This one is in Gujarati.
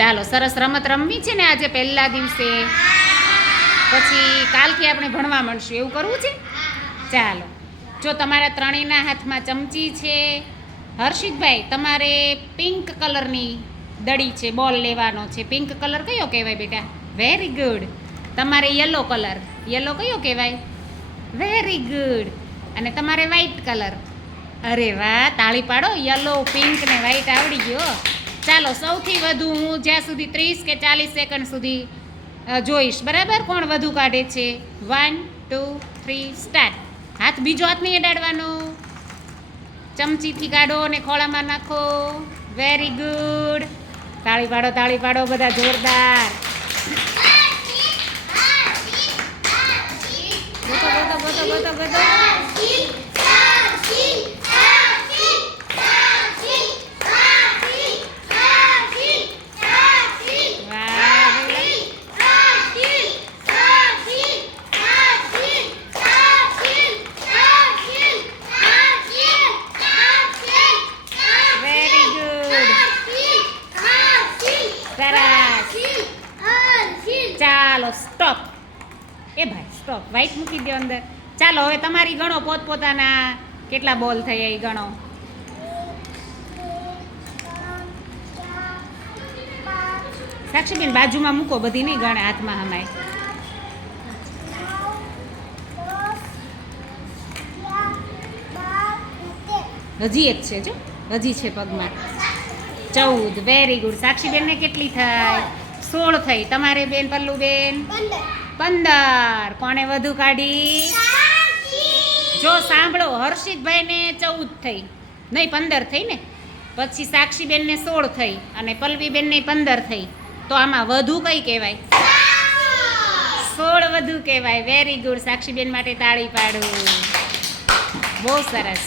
ચાલો સરસ રમત રમવી છે ને આજે પહેલા દિવસે, પછી કાલથી આપણે ભણવા મળશું, એવું કરવું છે? ચાલો, જો તમારા ત્રણેયના હાથમાં ચમચી છે. હર્ષિતભાઈ, તમારે પિંક કલરની દડી છે, બોલ લેવાનો છે. પિંક કલર કયો કહેવાય બેટા? Very good. તમારે યલો કલર, યલો કયો કહેવાય? Very good. અને તમારે વ્હાઈટ કલર. અરે વાહ, તાળી પાડો. યલો, પિંક ને વ્હાઈટ આવડી ગયો. ચાલો, સૌથી વધુ હું જ્યાં સુધી 30 કે 40 સેકન્ડ સુધી જોઈશ, બરાબર? કોણ વધુ કાઢે છે? 1 2 3 સ્ટાર્ટ. હાથ બીજો હાથ નહીં અડાડવાનો. ચમચીથી કાઢો અને ખોળામાં નાખો. Very good. તાળી પાડો બધા જોરદાર. ગોતો. ચાલો સ્ટોપ. એ ભાઈ સ્ટોપ. વ્હાઈટ મૂકી દો અંદર. ચાલો હવે તમારી ગણો પોતપોતાના કેટલા બોલ થયા એ ગણો. સાક્ષીબેન બાજુમાં મૂકો, બધી નહીં ગણે, હાથમાં હમાય. હજી એક છે, જો હજી છે પગમાં. 14. Very good. સાક્ષીબેનને કેટલી થાય? 16 થઈ. તમારે બેન પલ્લુબેન? 15. કોણે વધુ કાઢી? જો સાંભળો, હર્ષિતભાઈને 14 થઈ, નહીં 15 થઈ ને, પછી સાક્ષીબેનને 16 થઈ અને પલ્લવીબેનને 15 થઈ. તો આમાં વધુ કઈ કહેવાય? 16 વધુ કહેવાય. Very good. સાક્ષીબેન માટે તાળી પાડો. બહુ સરસ.